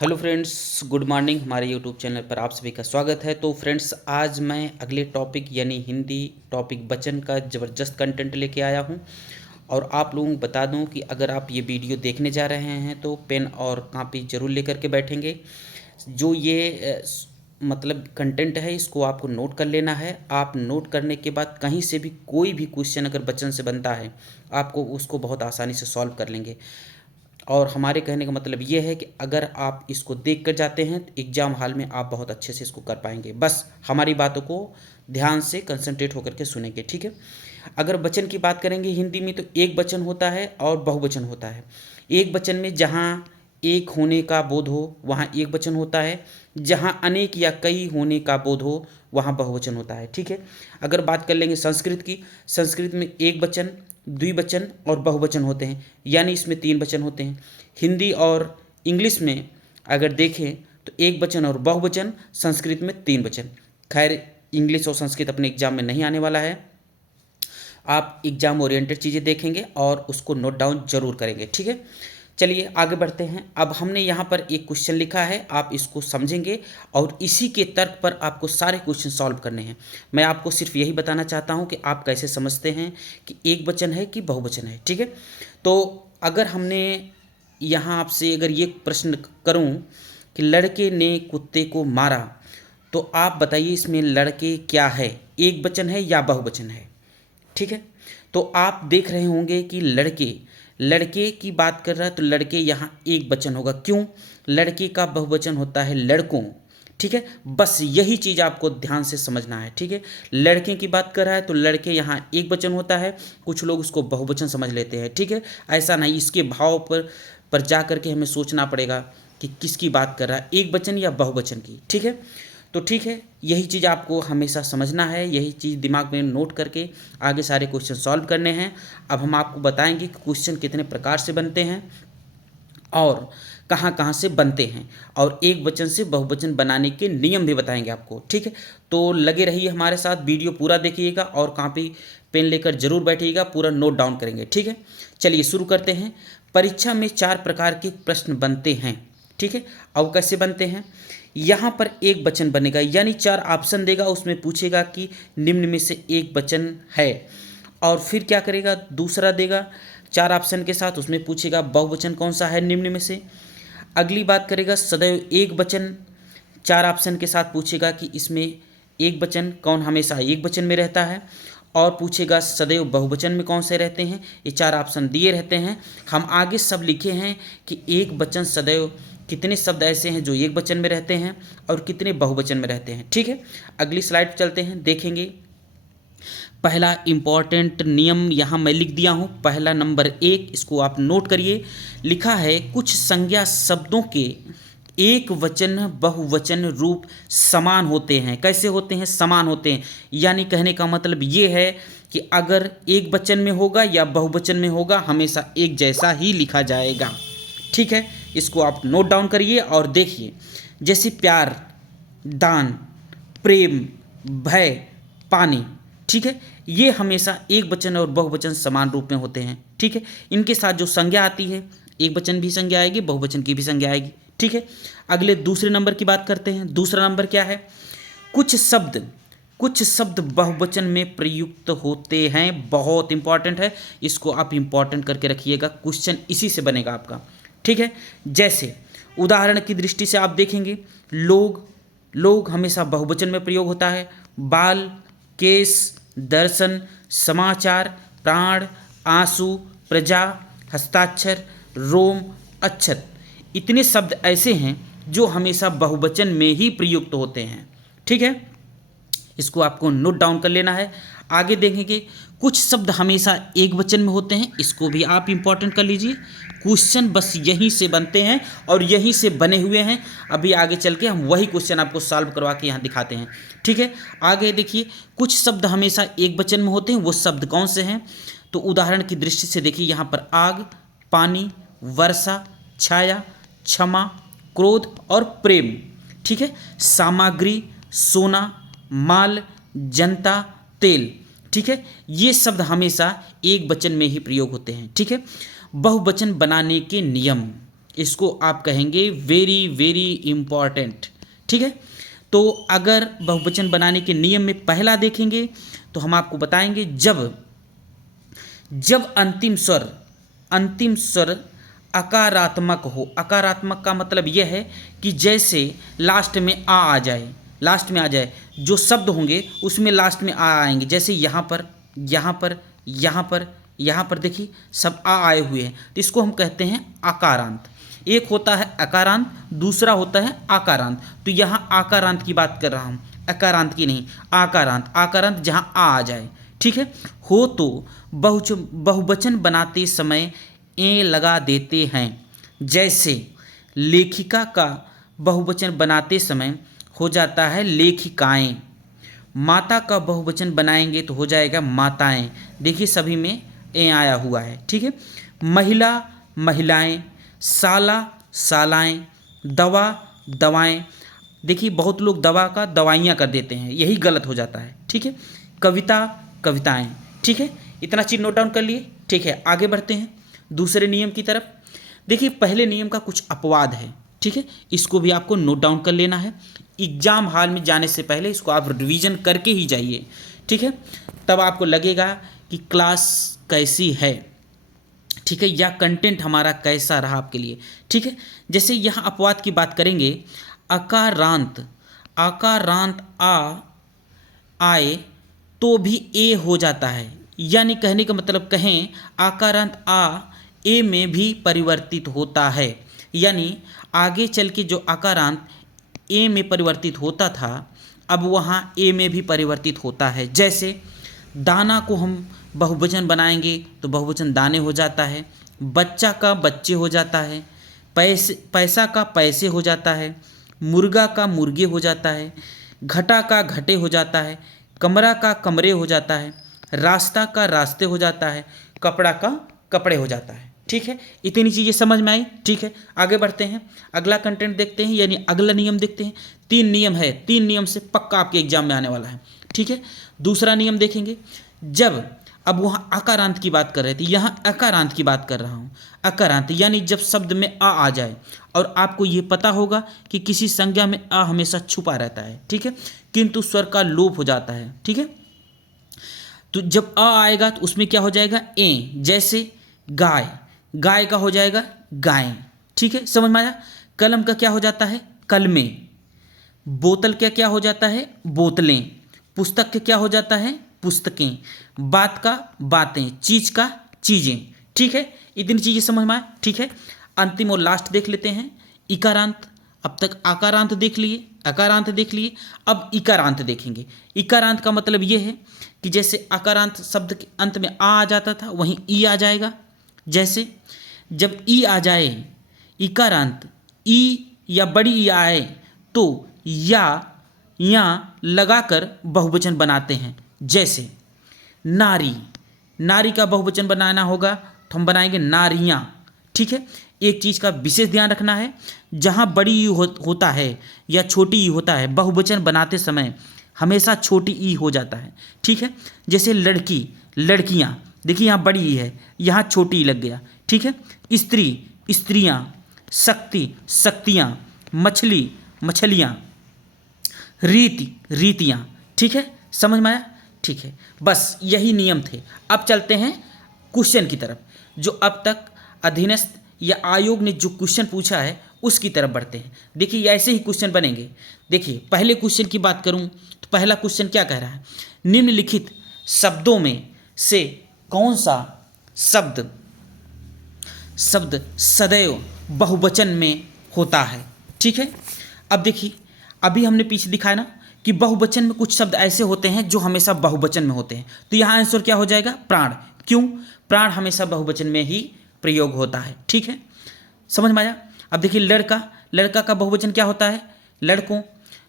Hello friends, good morning. हमारे YouTube channel पर आप सभी का स्वागत है। तो फ्रेंड्स, आज मैं अगले टॉपिक यानी हिंदी टॉपिक वचन का ज़बरदस्त कंटेंट लेके आया हूँ। और आप लोगों को बता दूँ कि अगर आप ये वीडियो देखने जा रहे हैं तो पेन और कापी ज़रूर लेकर के बैठेंगे। जो ये मतलब कंटेंट है, इसको आपको नोट कर लेना है। आप नोट करने के बाद कहीं से भी कोई भी क्वेश्चन अगर वचन से बनता है, आपको उसको बहुत आसानी से सॉल्व कर लेंगे। और हमारे कहने का मतलब ये है कि अगर आप इसको देख कर जाते हैं तो एग्ज़ाम हॉल में आप बहुत अच्छे से इसको कर पाएंगे। बस हमारी बातों को ध्यान से कंसंट्रेट होकर के सुनेंगे, ठीक है। अगर वचन की बात करेंगे हिंदी में तो एक वचन होता है और बहुवचन होता है। एक वचन में जहाँ एक होने का बोध हो वहाँ एक वचन होता है, जहाँ अनेक या कई होने का बोध हो वहाँ बहुवचन होता है, ठीक है। अगर बात कर लेंगे संस्कृत की, संस्कृत में एक वचन, द्विवचन और बहुवचन होते हैं, यानी इसमें तीन वचन होते हैं। हिंदी और इंग्लिश में अगर देखें तो एक वचन और बहुवचन, संस्कृत में तीन वचन। खैर, इंग्लिश और संस्कृत अपने एग्जाम में नहीं आने वाला है। आप एग्जाम ओरिएंटेड चीज़ें देखेंगे और उसको नोट डाउन जरूर करेंगे, ठीक है। चलिए आगे बढ़ते हैं। अब हमने यहाँ पर एक क्वेश्चन लिखा है, आप इसको समझेंगे और इसी के तर्क पर आपको सारे क्वेश्चन सॉल्व करने हैं। मैं आपको सिर्फ यही बताना चाहता हूँ कि आप कैसे समझते हैं कि एक वचन है कि बहुवचन है, ठीक है। तो अगर हमने यहाँ आपसे अगर ये प्रश्न करूँ कि लड़के ने कुत्ते को मारा, तो आप बताइए इसमें लड़के क्या है, एक वचन है या बहुवचन है, ठीक है। तो आप देख रहे होंगे कि लड़के लड़के की बात कर रहा है तो लड़के यहाँ एक वचन होगा। क्यों? लड़के का बहुवचन होता है लड़कों, ठीक है। बस यही चीज़ आपको ध्यान से समझना है, ठीक है। लड़के की बात कर रहा है तो लड़के यहाँ एक वचन होता है। कुछ लोग उसको बहुवचन समझ लेते हैं, ठीक है। ऐसा नहीं, इसके भाव पर जा करके हमें सोचना पड़ेगा कि किसकी बात कर रहा है, एक वचन या बहुवचन की, ठीक है। तो ठीक है, यही चीज़ आपको हमेशा समझना है, यही चीज़ दिमाग में नोट करके आगे सारे क्वेश्चन सॉल्व करने हैं। अब हम आपको बताएंगे कि क्वेश्चन कितने प्रकार से बनते हैं और कहाँ कहाँ से बनते हैं, और एक वचन से बहुवचन बनाने के नियम भी बताएंगे आपको, ठीक है। तो लगे रहिए हमारे साथ, वीडियो पूरा देखिएगा और कॉपी पेन लेकर जरूर बैठिएगा, पूरा नोट डाउन करेंगे, ठीक है। चलिए शुरू करते हैं। परीक्षा में 4 प्रकार के प्रश्न बनते हैं, ठीक है। अब कैसे बनते हैं? यहाँ पर एक वचन बनेगा, यानी 4 ऑप्शन देगा, उसमें पूछेगा कि निम्न में से एक वचन है, और फिर क्या करेगा, दूसरा देगा 4 ऑप्शन के साथ, उसमें पूछेगा बहुवचन कौन सा है निम्न में से। अगली बात करेगा सदैव एक वचन, 4 ऑप्शन के साथ पूछेगा कि इसमें एक वचन कौन हमेशा एक वचन में रहता है, और पूछेगा सदैव बहुवचन में कौन से रहते हैं। ये 4 ऑप्शन दिए रहते हैं। हम आगे सब लिखे हैं कि एक वचन सदैव कितने शब्द ऐसे हैं जो एक वचन में रहते हैं और कितने बहुवचन में रहते हैं, ठीक है। अगली स्लाइड पर चलते हैं, देखेंगे। पहला इंपॉर्टेंट नियम यहाँ मैं लिख दिया हूँ, पहला नंबर 1, इसको आप नोट करिए। लिखा है कुछ संज्ञा शब्दों के एक वचन बहुवचन रूप समान होते हैं। कैसे होते हैं? समान होते हैं। यानी कहने का मतलब ये है कि अगर एक वचन में होगा या बहुवचन में होगा, हमेशा एक जैसा ही लिखा जाएगा, ठीक है। इसको आप नोट डाउन करिए और देखिए, जैसे प्यार, दान, प्रेम, भय, पानी, ठीक है। ये हमेशा एक वचन और बहुवचन समान रूप में होते हैं, ठीक है। इनके साथ जो संज्ञा आती है, एक वचन भी संज्ञा आएगी, बहुवचन की भी संज्ञा आएगी, ठीक है। अगले दूसरे नंबर की बात करते हैं। दूसरा नंबर क्या है? कुछ शब्द बहुवचन में प्रयुक्त होते हैं। बहुत इंपॉर्टेंट है, इसको आप इंपॉर्टेंट करके रखिएगा, क्वेश्चन इसी से बनेगा आपका, ठीक है। जैसे उदाहरण की दृष्टि से आप देखेंगे, लोग हमेशा बहुवचन में प्रयोग होता है। बाल, केस, दर्शन, समाचार, प्राण, आंसू, प्रजा, हस्ताक्षर, रोम, अक्षत, इतने शब्द ऐसे हैं जो हमेशा बहुवचन में ही प्रयुक्त होते हैं, ठीक है। इसको आपको नोट डाउन कर लेना है। आगे देखेंगे, कुछ शब्द हमेशा एक वचन में होते हैं, इसको भी आप इंपॉर्टेंट कर लीजिए। क्वेश्चन बस यहीं से बनते हैं और यहीं से बने हुए हैं। अभी आगे चल के हम वही क्वेश्चन आपको सॉल्व करवा के यहाँ दिखाते हैं, ठीक है। आगे देखिए, कुछ शब्द हमेशा एक वचन में होते हैं, वो शब्द कौन से हैं? तो उदाहरण की दृष्टि से देखिए, यहाँ पर आग, पानी, वर्षा, छाया, क्षमा, क्रोध और प्रेम, ठीक है। सामग्री, सोना, माल, जनता, तेल, ठीक है। ये शब्द हमेशा एक वचन में ही प्रयोग होते हैं, ठीक है। बहुवचन बनाने के नियम, इसको आप कहेंगे वेरी वेरी इम्पॉर्टेंट। ठीक है, तो अगर बहुवचन बनाने के नियम में पहला देखेंगे तो हम आपको बताएंगे जब अंतिम स्वर अकारात्मक हो। अकारात्मक का मतलब यह है कि जैसे लास्ट में आ जाए, जो शब्द होंगे उसमें लास्ट में आ आएंगे। जैसे यहाँ पर देखिए सब आ आए हुए हैं, तो इसको हम कहते हैं आकारांत। एक होता है अकारांत, दूसरा होता है आकारांत। तो यहाँ आकारांत की बात कर रहा हूँ, अकारांत की नहीं। आकारांत जहाँ आ जाए। ठीक है, हो तो बहुवचन बनाते समय ए लगा देते हैं। जैसे लेखिका का बहुवचन बनाते समय हो जाता है लेखिकाएं। माता का बहुवचन बनाएंगे तो हो जाएगा माताएं। देखिए सभी में ए आया हुआ है। ठीक है, महिला महिलाएं, साला सालाएं, दवा दवाएं। देखिए बहुत लोग दवा का दवाइयाँ कर देते हैं, यही गलत हो जाता है। ठीक है, कविता कविताएं। ठीक है, इतना चीज़ नोट डाउन कर लिए। ठीक है, आगे बढ़ते हैं दूसरे नियम की तरफ। देखिए पहले नियम का कुछ अपवाद है। ठीक है, इसको भी आपको नोट डाउन कर लेना है। एग्जाम हॉल में जाने से पहले इसको आप रिवीजन करके ही जाइए। ठीक है, तब आपको लगेगा कि क्लास कैसी है। ठीक है, या कंटेंट हमारा कैसा रहा आपके लिए। ठीक है, जैसे यहाँ अपवाद की बात करेंगे, आकारांत आ आए तो भी ए हो जाता है। यानी कहने का मतलब कहें आकारांत आ ए में भी परिवर्तित होता है। यानी आगे चल के जो आकारांत ए में परिवर्तित होता था अब वहाँ ए में भी परिवर्तित होता है। जैसे दाना को हम बहुवचन बनाएंगे तो बहुवचन दाने हो जाता है, बच्चा का बच्चे हो जाता है, पैसा का पैसे हो जाता है, मुर्गा का मुर्गे हो जाता है, घटा का घटे हो जाता है, कमरा का कमरे हो जाता है, रास्ता का रास्ते हो जाता है, कपड़ा का कपड़े हो जाता है। ठीक है, इतनी चीज़ें समझ में आई। ठीक है, आगे बढ़ते हैं, अगला कंटेंट देखते हैं, यानी अगला नियम देखते हैं। 3 नियम है, 3 नियम से पक्का आपके एग्जाम में आने वाला है। ठीक है, दूसरा नियम देखेंगे, जब अब वहाँ अकारांत की बात कर रहे थे, यहाँ अकारांत की बात कर रहा हूँ। अकारांत यानी जब शब्द में आ जाए, और आपको ये पता होगा कि किसी संज्ञा में आ हमेशा छुपा रहता है। ठीक है, किंतु स्वर का लोप हो जाता है। ठीक है, तो जब आ आएगा तो उसमें क्या हो जाएगा ए। जैसे गाय का हो जाएगा गायें। ठीक है, समझ में आया। कलम का क्या हो जाता है कलमें। बोतल का क्या हो जाता है बोतलें। पुस्तक का क्या हो जाता है पुस्तकें। बात का बातें, चीज़ का चीज़ें। ठीक है, इतनी चीज़ें समझ में आए। ठीक है, अंतिम और लास्ट देख लेते हैं इकारांत। अब तक आकारांत देख लिए, अकारांत देख लिए, अब इकारांत देखेंगे। इकारांत का मतलब ये है कि जैसे आकारांत शब्द के अंत में आ जाता था वहीं ई आ जाएगा। जैसे जब ई आ जाए, इकारांत ई या बड़ी ई आए तो या लगाकर बहुवचन बनाते हैं। जैसे नारी का बहुवचन बनाना होगा तो हम बनाएंगे नारियाँ। ठीक है, एक चीज़ का विशेष ध्यान रखना है, जहाँ बड़ी ई होता है या छोटी ई होता है बहुवचन बनाते समय हमेशा छोटी ई हो जाता है। ठीक है, जैसे लड़कियाँ, देखिए यहाँ बड़ी ई है, यहाँ छोटी ई लग गया। ठीक है, स्त्रियाँ, शक्तियाँ, मछलियाँ, रीतियाँ। ठीक है, समझ में आया। ठीक है, बस यही नियम थे। अब चलते हैं क्वेश्चन की तरफ, जो अब तक अधीनस्थ या आयोग ने जो क्वेश्चन पूछा है उसकी तरफ बढ़ते हैं। देखिए ऐसे ही क्वेश्चन बनेंगे। देखिए पहले क्वेश्चन की बात करूं तो पहला क्वेश्चन क्या कह रहा है, निम्नलिखित शब्दों में से कौन सा शब्द सदैव बहुवचन में होता है। ठीक है, अब देखिए अभी हमने पीछे दिखाया ना कि बहुवचन में कुछ शब्द ऐसे होते हैं जो हमेशा बहुवचन में होते हैं। तो यहाँ आंसर क्या हो जाएगा प्राण। क्यों, प्राण हमेशा बहुवचन में ही प्रयोग होता है। ठीक है, समझ में आया। अब देखिए लड़का का बहुवचन क्या होता है लड़कों,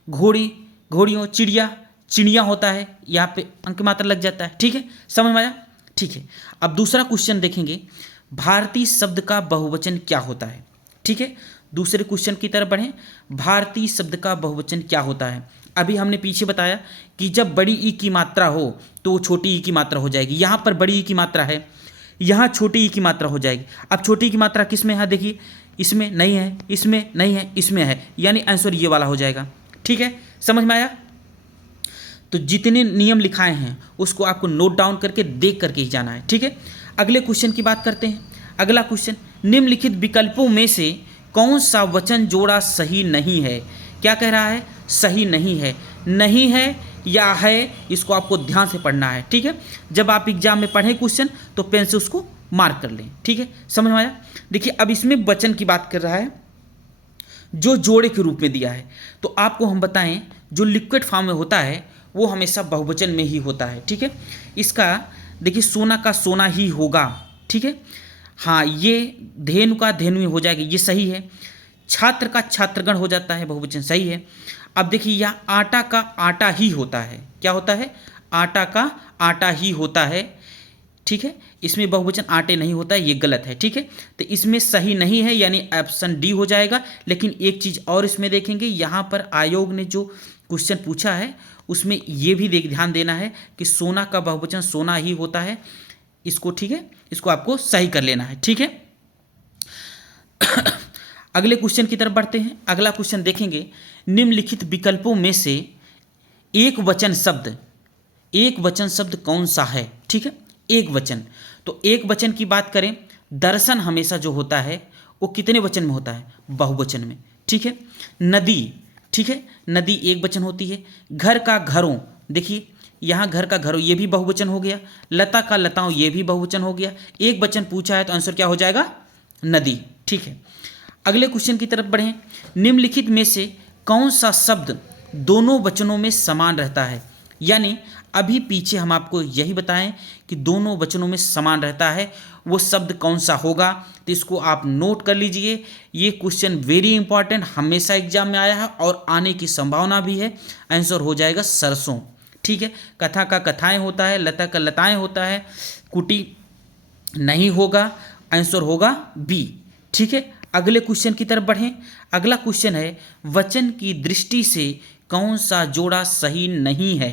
घोड़ियों, चिड़िया होता है, यहाँ पे अंक मात्रा लग जाता है। ठीक है, समझ में आया। ठीक है, अब दूसरा क्वेश्चन देखेंगे, भारतीय शब्द का बहुवचन क्या होता है। ठीक है, दूसरे क्वेश्चन की तरफ बढ़ें, भारतीय शब्द का बहुवचन क्या होता है। अभी हमने पीछे बताया कि जब बड़ी ई की मात्रा हो तो छोटी ई की मात्रा हो जाएगी। यहाँ पर बड़ी ई की मात्रा है, यहाँ छोटी ई की मात्रा हो जाएगी। अब छोटी ई की मात्रा किस में है, देखिए इसमें नहीं है, इसमें नहीं है, इसमें है, यानी आंसर ये वाला हो जाएगा। ठीक है, समझ में आया? तो जितने नियम लिखाए हैं उसको आपको नोट डाउन करके देख करके ही जाना है। ठीक है, अगले क्वेश्चन की बात करते हैं। अगला क्वेश्चन, निम्नलिखित विकल्पों में से कौन सा वचन जोड़ा सही नहीं है? क्या कह रहा है? सही नहीं है। नहीं है या है, इसको आपको ध्यान से पढ़ना है। ठीक है, जब आप एग्जाम में पढ़ें क्वेश्चन तो पेन से उसको मार्क कर लें। ठीक है, समझ में आया? देखिए, अब इसमें वचन की बात कर रहा है जो जोड़े के रूप में दिया है। तो आपको हम बताएं, जो लिक्विड फॉर्म में होता है वो हमेशा बहुवचन में ही होता है। ठीक है, इसका देखिए, सोना का सोना ही होगा। ठीक है, हाँ, ये धेनु का धेनु में हो जाएगा, ये सही है। छात्र का छात्रगण हो जाता है, बहुवचन, सही है। अब देखिए, यहाँ आटा का आटा ही होता है। क्या होता है? आटा का आटा ही होता है। ठीक है, इसमें बहुवचन आटे नहीं होता है, ये गलत है। ठीक है, तो इसमें सही नहीं है, यानी ऑप्शन डी हो जाएगा। लेकिन एक चीज़ और इसमें देखेंगे, यहाँ पर आयोग ने जो क्वेश्चन पूछा है उसमें ये भी ध्यान देना है कि सोना का बहुवचन सोना ही होता है। इसको, ठीक है, इसको आपको सही कर लेना है। ठीक है, अगले क्वेश्चन की तरफ बढ़ते हैं। अगला क्वेश्चन देखेंगे, निम्नलिखित विकल्पों में से एक वचन शब्द कौन सा है? ठीक है, एक वचन। तो एक वचन की बात करें, दर्शन हमेशा जो होता है वो कितने वचन में होता है? बहुवचन में। ठीक है, नदी, ठीक है, नदी एक वचन होती है। घर का घरों, देखिए यहाँ घर का घरों, ये भी बहुवचन हो गया। लता का लताओं, ये भी बहुवचन हो गया। एक वचन पूछा है तो आंसर क्या हो जाएगा? नदी। ठीक है, अगले क्वेश्चन की तरफ बढ़ें। निम्नलिखित में से कौन सा शब्द दोनों वचनों में समान रहता है? यानी अभी पीछे हम आपको यही बताएं कि दोनों वचनों में समान रहता है, वो शब्द कौन सा होगा? तो इसको आप नोट कर लीजिए। ये क्वेश्चन वेरी इंपॉर्टेंट, हमेशा एग्जाम में आया है और आने की संभावना भी है। आंसर हो जाएगा सरसों। ठीक है, कथा का कथाएं होता है, लता का लताएं होता है, कुटी नहीं होगा, आंसर होगा बी। ठीक है, अगले क्वेश्चन की तरफ बढ़ें। अगला क्वेश्चन है, वचन की दृष्टि से कौन सा जोड़ा सही नहीं है?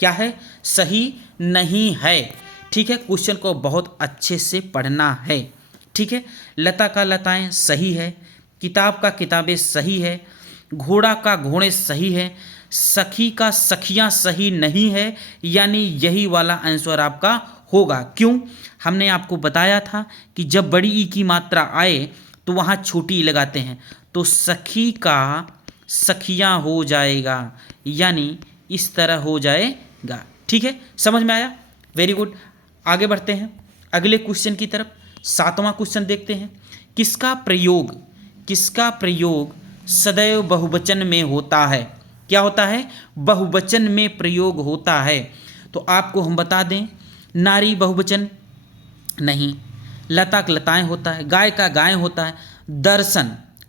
क्या है? सही नहीं है। ठीक है, क्वेश्चन को बहुत अच्छे से पढ़ना है। ठीक है, लता का लताएं सही है, किताब का किताबें सही है, घोड़ा का घोड़े सही है, सखी का सखियां सही नहीं है, यानी यही वाला आंसर आपका होगा। क्यों? हमने आपको बताया था कि जब बड़ी ई की मात्रा आए तो वहाँ छोटी ई लगाते हैं, तो सखी का सखियां हो जाएगा, यानी इस तरह हो जाएगा। ठीक है, समझ में आया? वेरी गुड, आगे बढ़ते हैं अगले क्वेश्चन की तरफ। 7वां क्वेश्चन देखते हैं, किसका प्रयोग सदैव बहुवचन में होता है? क्या होता है? बहुवचन में प्रयोग होता है। तो आपको हम बता दें, नारी बहुवचन नहीं, लता का लताएं होता है, गाय का गाय होता है,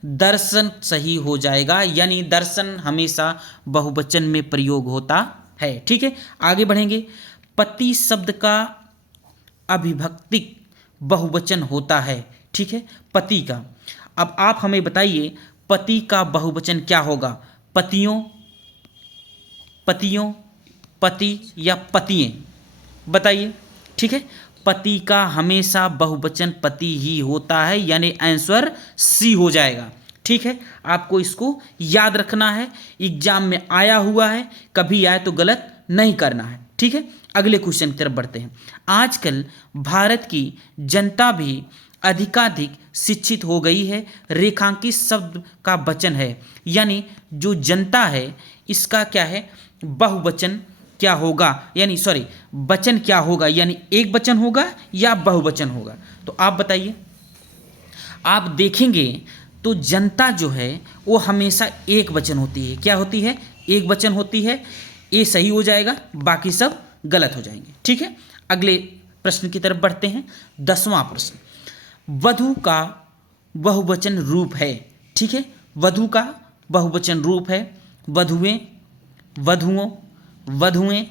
दर्शन सही हो जाएगा, यानी दर्शन हमेशा बहुवचन में प्रयोग होता है। ठीक है, आगे बढ़ेंगे। पति शब्द का अविभक्ति बहुवचन होता है। ठीक है, पति का। अब आप हमें बताइए, पति का बहुवचन क्या होगा? पतियों, पति या पतिएं, बताइए। ठीक है, पति का हमेशा बहुवचन पति ही होता है, यानी आंसर सी हो जाएगा। ठीक है, आपको इसको याद रखना है, एग्जाम में आया हुआ है, कभी आए तो गलत नहीं करना है। ठीक है, अगले क्वेश्चन की तरफ बढ़ते हैं। आजकल भारत की जनता भी अधिकाधिक शिक्षित हो गई है, रेखांकित शब्द का वचन है, यानी जो जनता है इसका क्या है? बहुवचन क्या होगा, यानी सॉरी, वचन क्या होगा, यानी एक वचन होगा या बहुवचन होगा? तो आप बताइए। आप देखेंगे तो जनता जो है वो हमेशा एक वचन होती है। क्या होती है? एक वचन होती है। ये सही हो जाएगा, बाकी सब गलत हो जाएंगे। ठीक है, अगले प्रश्न की तरफ बढ़ते हैं। 10वां प्रश्न, वधु का बहुवचन रूप है। ठीक है, वधु का बहुवचन रूप है वधुएं, वधुओं, वधुएं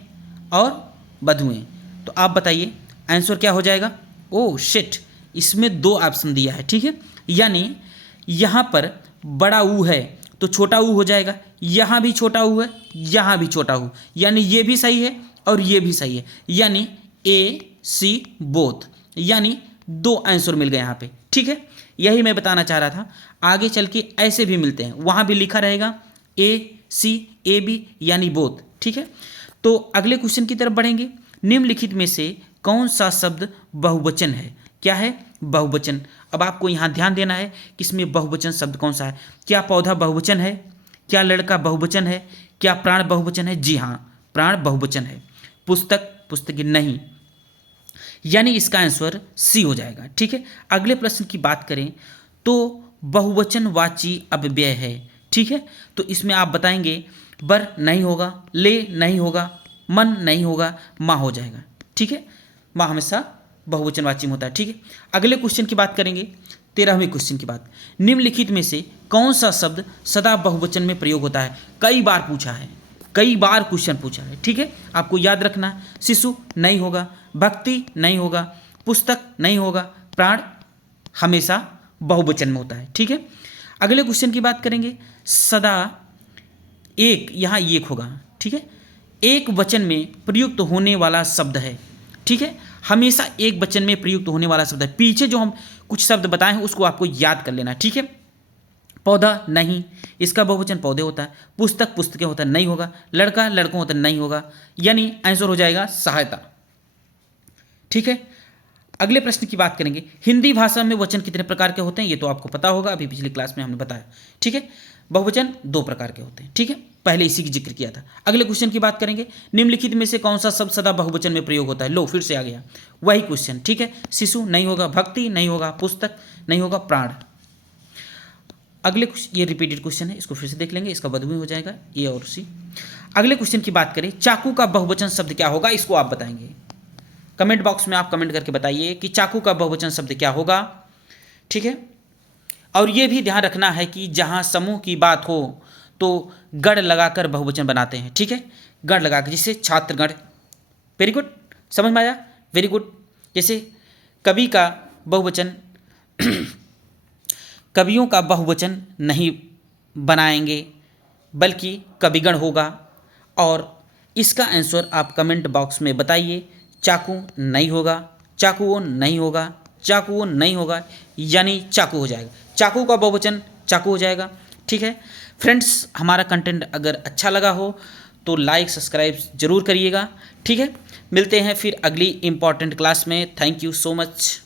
और वधुएं। तो आप बताइए आंसर क्या हो जाएगा? ओह शिट, इसमें 2 ऑप्शन दिया है। ठीक है, यानी यहाँ पर बड़ा ऊ है तो छोटा ऊ हो जाएगा, यहाँ भी छोटा ऊ है, यहाँ भी छोटा ऊ, यानी ये भी सही है और ये भी सही है, यानी A, C बोथ, यानी दो आंसर मिल गए यहाँ पे, ठीक है, यही मैं बताना चाह रहा था। आगे चल के ऐसे भी मिलते हैं, वहाँ भी लिखा रहेगा AC AB यानी बोथ, ठीक है। तो अगले क्वेश्चन की तरफ बढ़ेंगे। निम्नलिखित में से कौन सा शब्द बहुवचन है? क्या है? बहुवचन। अब आपको यहाँ ध्यान देना है कि इसमें बहुवचन शब्द कौन सा है। क्या पौधा बहुवचन है? क्या लड़का बहुवचन है? क्या प्राण बहुवचन है? जी हाँ, प्राण बहुवचन है। पुस्तक, पुस्तक नहीं, यानी इसका आंसर सी हो जाएगा, ठीक है। अगले प्रश्न की बात करें तो बहुवचनवाची अव्यय है, ठीक है। तो इसमें आप बताएंगे बर नहीं होगा, ले नहीं होगा, मन नहीं होगा, माँ हो जाएगा, ठीक है। माँ हमेशा बहुवचनवाची में होता है, ठीक है। अगले क्वेश्चन की बात करेंगे, 13वें क्वेश्चन की बात। निम्नलिखित में से कौन सा शब्द सदा बहुवचन में प्रयोग होता है? कई बार पूछा है, कई बार क्वेश्चन पूछा है, ठीक है, आपको याद रखना है। शिशु नहीं होगा, भक्ति नहीं होगा, पुस्तक नहीं होगा, प्राण हमेशा बहुवचन में होता है, ठीक है। अगले क्वेश्चन की बात करेंगे, सदा एक, यहाँ एक होगा, ठीक है, एक वचन में प्रयुक्त होने वाला शब्द है, ठीक है, हमेशा एक वचन में प्रयुक्त होने वाला शब्द है। पीछे जो हम कुछ शब्द बताए हैं उसको आपको याद कर लेना, ठीक है। पौधा नहीं, इसका बहुवचन पौधे होता है। पुस्तक पुस्तकें होता है, नहीं होगा। लड़का लड़कों होता है, नहीं होगा, यानी आंसर हो जाएगा सहायता, ठीक है। अगले प्रश्न की बात करेंगे, हिंदी भाषा में वचन कितने प्रकार के होते हैं? ये तो आपको पता होगा, अभी पिछली क्लास में हमने बताया, ठीक है। बहुवचन 2 प्रकार के होते हैं, ठीक है, पहले इसी की जिक्र किया था। अगले क्वेश्चन की बात करेंगे, निम्नलिखित में से कौन सा शब्द सदा बहुवचन में प्रयोग होता है? लो फिर से आ गया वही क्वेश्चन, ठीक है। शिशु नहीं होगा, भक्ति नहीं होगा, पुस्तक नहीं होगा, प्राण। अगले ये रिपीटेड क्वेश्चन है, इसको फिर से देख लेंगे, इसका बदबू हो जाएगा ए और सी। अगले क्वेश्चन की बात करें, चाकू का बहुवचन शब्द क्या होगा? इसको आप बताएंगे, कमेंट बॉक्स में आप कमेंट करके बताइए कि चाकू का बहुवचन शब्द क्या होगा, ठीक है। और ये भी ध्यान रखना है कि जहाँ समूह की बात हो तो गण लगाकर बहुवचन बनाते हैं, ठीक है, गण लगाकर, जैसे छात्रगण, वेरी गुड, समझ में आया, वेरी गुड। जैसे कवि का बहुवचन कवियों का बहुवचन नहीं बनाएंगे बल्कि कविगण होगा। और इसका आंसर आप कमेंट बॉक्स में बताइए। चाकू नहीं होगा, चाकू नहीं होगा, चाकू नहीं होगा, यानी चाकू हो जाएगा। चाकू का बहुवचन चाकू हो जाएगा, ठीक है। फ्रेंड्स, हमारा कंटेंट अगर अच्छा लगा हो तो लाइक सब्सक्राइब जरूर करिएगा, ठीक है। मिलते हैं फिर अगली इम्पॉर्टेंट क्लास में। Thank you so much.